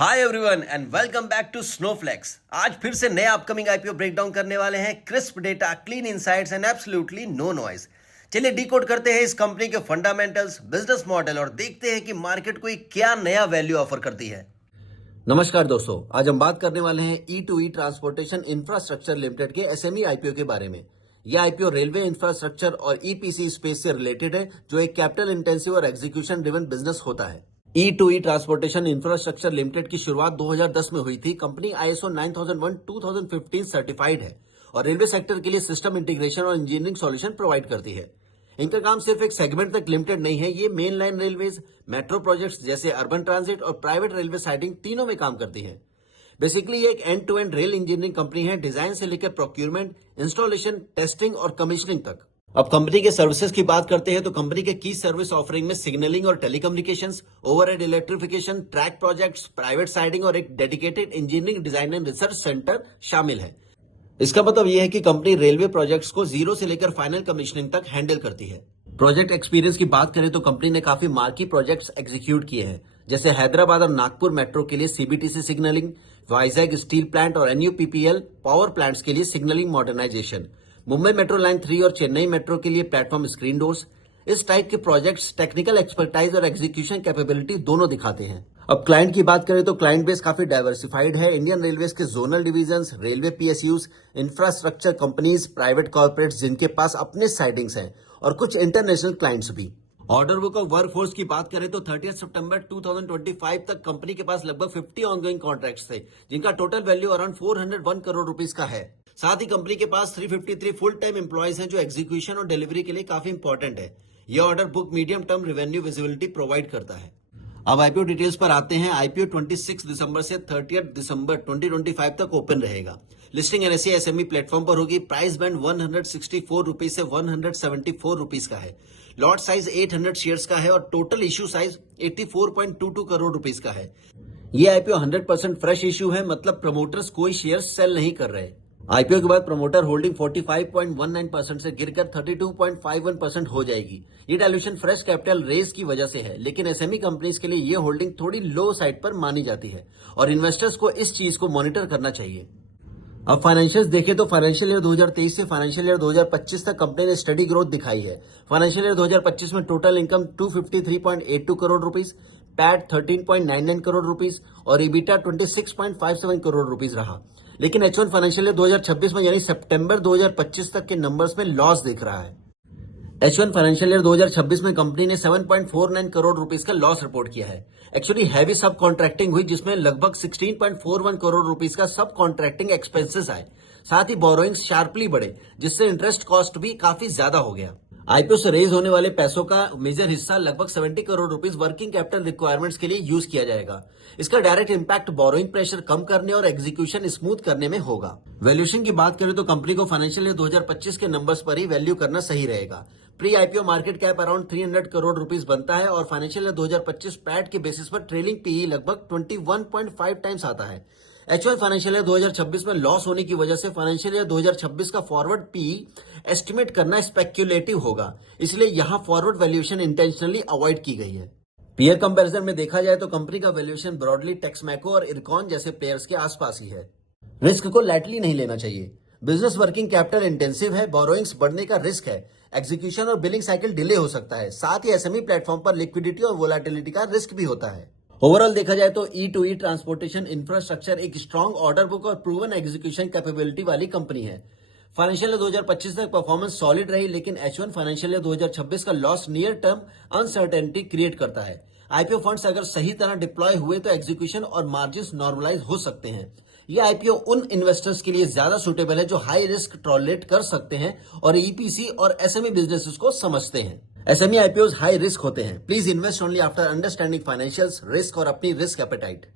Hi everyone and welcome back to Snowflakes. आज फिर से नया अपकमिंग आईपीओ ब्रेकडाउन करने वाले हैं। Crisp data, clean insights and absolutely no noise. चलिए डिकोड करते हैं इस कंपनी के फंडामेंटल्स, बिजनेस मॉडल और देखते हैं कि मार्केट को क्या नया वैल्यू ऑफर करती है। नमस्कार दोस्तों, आज हम बात करने वाले हैं E2E ट्रांसपोर्टेशन इंफ्रास्ट्रक्चर लिमिटेड के एसएमई आईपीओ के बारे में। यह आईपीओ रेलवे इंफ्रास्ट्रक्चर और ईपीसी स्पेस से रिलेटेड है, जो एक कैपिटल इंटेंसिव और एग्जीक्यूशन ड्रिवन बिजनेस होता है। E2E ट्रांसपोर्टेशन इंफ्रास्ट्रक्चर लिमिटेड की शुरुआत 2010 में हुई थी। कंपनी ISO 9001:2015 सर्टिफाइड है और रेलवे सेक्टर के लिए सिस्टम इंटीग्रेशन और इंजीनियरिंग सॉल्यूशन प्रोवाइड करती है। इनका काम सिर्फ एक सेगमेंट तक लिमिटेड नहीं है, ये main line railways, metro projects जैसे अर्बन ट्रांजिट और प्राइवेट रेलवे साइडिंग तीनों में काम करती है। बेसिकली ये एक end to end rail engineering company है, डिजाइन से लेकर प्रोक्यूरमेंट, इंस्टॉलेशन, टेस्टिंग और कमीशनिंग तक। अब कंपनी के सर्विसेज की बात करते हैं तो कंपनी के की सर्विस ऑफरिंग में सिग्नलिंग और telecommunications, overhead electrification, track projects, private siding और एक dedicated engineering design and research centre शामिल है। इसका मतलब यह है कि कंपनी रेलवे प्रोजेक्ट्स को जीरो से लेकर फाइनल कमीशनिंग तक हैंडल करती है। प्रोजेक्ट एक्सपीरियंस की बात करें तो कंपनी ने काफी मार्की प्रोजेक्ट्स एग्जीक्यूट किए हैं, जैसे हैदराबाद और नागपुर मेट्रो के लिए CBTC signalling, Vizag steel plant और एनयूपीपीएल पावर प्लांट्स के लिए signalling modernisation, Mumbai metro line 3 और चेन्नई मेट्रो के लिए प्लेटफॉर्म स्क्रीन डोर्स। इस टाइप के प्रोजेक्ट्स टेक्निकल एक्सपर्टाइज और एग्जीक्यूशन कैपेबिलिटी दोनों दिखाते हैं। अब क्लाइंट की बात करें तो क्लाइंट बेस काफी डाइवर्सिफाइड है। इंडियन रेलवेज के zonal divisions, railway PSUs, infrastructure companies, private corporates जिनके पास अपने साइडिंग्स हैं और कुछ इंटरनेशनल क्लाइंट्स भी। ऑर्डर बुक और वर्कफोर्स की बात करें तो 30 सितंबर 2025 तक कंपनी के पास लगभग 50 ऑनगोइंग कॉन्ट्रैक्ट्स थे, जिनका total value around 401 crore rupees का है। साथ ही कंपनी के पास 353 फुल टाइम एम्प्लॉयज हैं, जो एग्जीक्यूशन और डिलीवरी के लिए काफी इंपॉर्टेंट है। यह order book medium term revenue visibility provide करता है। अब आईपीओ डिटेल्स पर आते हैं। आईपीओ 26 दिसंबर से 30 दिसंबर 2025 तक ओपन रहेगा। लिस्टिंग एनएसई एसएमई प्लेटफॉर्म पर होगी। प्राइस बैंड 164 रुपीज से 174 रुपीज का है। लॉट साइज 800 शेयर्स का है और total issue size 84.22 crore rupees का है। यह आईपीओ 100% फ्रेश इश्यू है, मतलब प्रमोटर्स कोई शेयर सेल नहीं कर रहे। आईपीओ के बाद प्रमोटर होल्डिंग 45.19% से गिरकर 32.51% हो जाएगी। ये डायल्यूशन फ्रेश कैपिटल रेज की वजह से है, लेकिन एसएमई कंपनीज के लिए ये होल्डिंग थोड़ी लो साइड पर मानी जाती है और इन्वेस्टर्स को इस चीज को मॉनिटर करना चाहिए। अब फाइनेंशियल्स देखें तो फाइनेंशियल ईयर 2023 से फाइनेंशियल ईयर 2025 तक कंपनी ने स्टडी ग्रोथ दिखाई है। फाइनेंशियल ईयर 2025 में total income 253.82 crore rupees, PAT 13.99 crore rupees और ईबिटा 26.57 करोड़ रुपीस रहा। लेकिन H1 फाइनेंशियल ईयर 2026 में यानी सितंबर 2025 तक के नंबर्स में लॉस दिख रहा है। H1 फाइनेंशियल ईयर 2026 में कंपनी ने 7.49 करोड़ रुपीस का लॉस रिपोर्ट किया है। एक्चुअली हैवी सब कॉन्ट्रैक्टिंग हुई, जिसमें लगभग 16.41 करोड़ रुपीस का सब कॉन्ट्रैक्टिंग एक्सपेंसेस आए। साथ ही बोरोइंग्स शार्पली बढ़े, जिससे इंटरेस्ट कॉस्ट भी काफी ज्यादा हो गया। आईपीओ से रेज होने वाले पैसों का मेजर हिस्सा लगभग 70 crore rupees working capital requirements के लिए यूज किया जाएगा। इसका डायरेक्ट इंपैक्ट बोरोइंग प्रेशर कम करने और एग्जीक्यूशन स्मूथ करने में होगा। वैल्यूएशन की बात करें तो कंपनी को फाइनेंशियल ईयर 2025 के नंबर्स पर ही वैल्यू करना सही रहेगा। Pre IPO market cap around 300 crore rupees बनता है और फाइनेंशियल ईयर 2025 पैट के बेसिस पर ट्रेलिंग पीई लगभग 21.5 टाइम्स आता है। H1 फाइनेंशियल ईयर 2026 में लॉस होने की वजह से फाइनेंशियल ईयर 2026 का फॉरवर्ड पीई एस्टिमेट करना स्पेक्युलेटिव होगा, इसलिए यहां फॉरवर्ड वैल्यूएशन इंटेंशनली अवॉइड की गई है। पीयर कंपैरिजन में देखा जाए तो कंपनी का वैल्यूएशन ब्रॉडली टेक्समैको और इरकॉन जैसे प्लेयर्स के आसपास ही है। रिस्क को लाइटली नहीं लेना चाहिए। बिजनेस वर्किंग कैपिटल इंटेंसिव है, बोरोइंग्स बढ़ने का रिस्क है, एग्जीक्यूशन और बिलिंग साइकिल डिले हो सकता है। साथ ही एसएमई प्लेटफॉर्म पर लिक्विडिटी और वोलेटिलिटी का रिस्क भी होता है। ओवरऑल देखा जाए तो E2E ट्रांसपोर्टेशन इंफ्रास्ट्रक्चर एक स्ट्रॉन्ग ऑर्डर बुक और प्रूवन एग्जीक्यूशन कैपेबिलिटी वाली कंपनी है। फाइनेंशियल ईयर 2025 तक परफॉर्मेंस सॉलिड रही, लेकिन H1 फाइनेंशियल ईयर 2026 का loss near term uncertainty create करता है। आईपीओ फंड्स अगर सही तरह डिप्लॉय हुए तो एग्जीक्यूशन और मार्जिन नॉर्मलाइज हो सकते हैं। यह आईपीओ उन इन्वेस्टर्स के लिए ज्यादा सुटेबल है जो हाई रिस्क टॉलरेट कर सकते हैं और ईपीसी और एसएमई बिजनेसेस को समझते हैं। एसएमई आईपीओ हाई रिस्क होते हैं। Please invest only after understanding financials, risk और अपनी रिस्क एपेटाइट।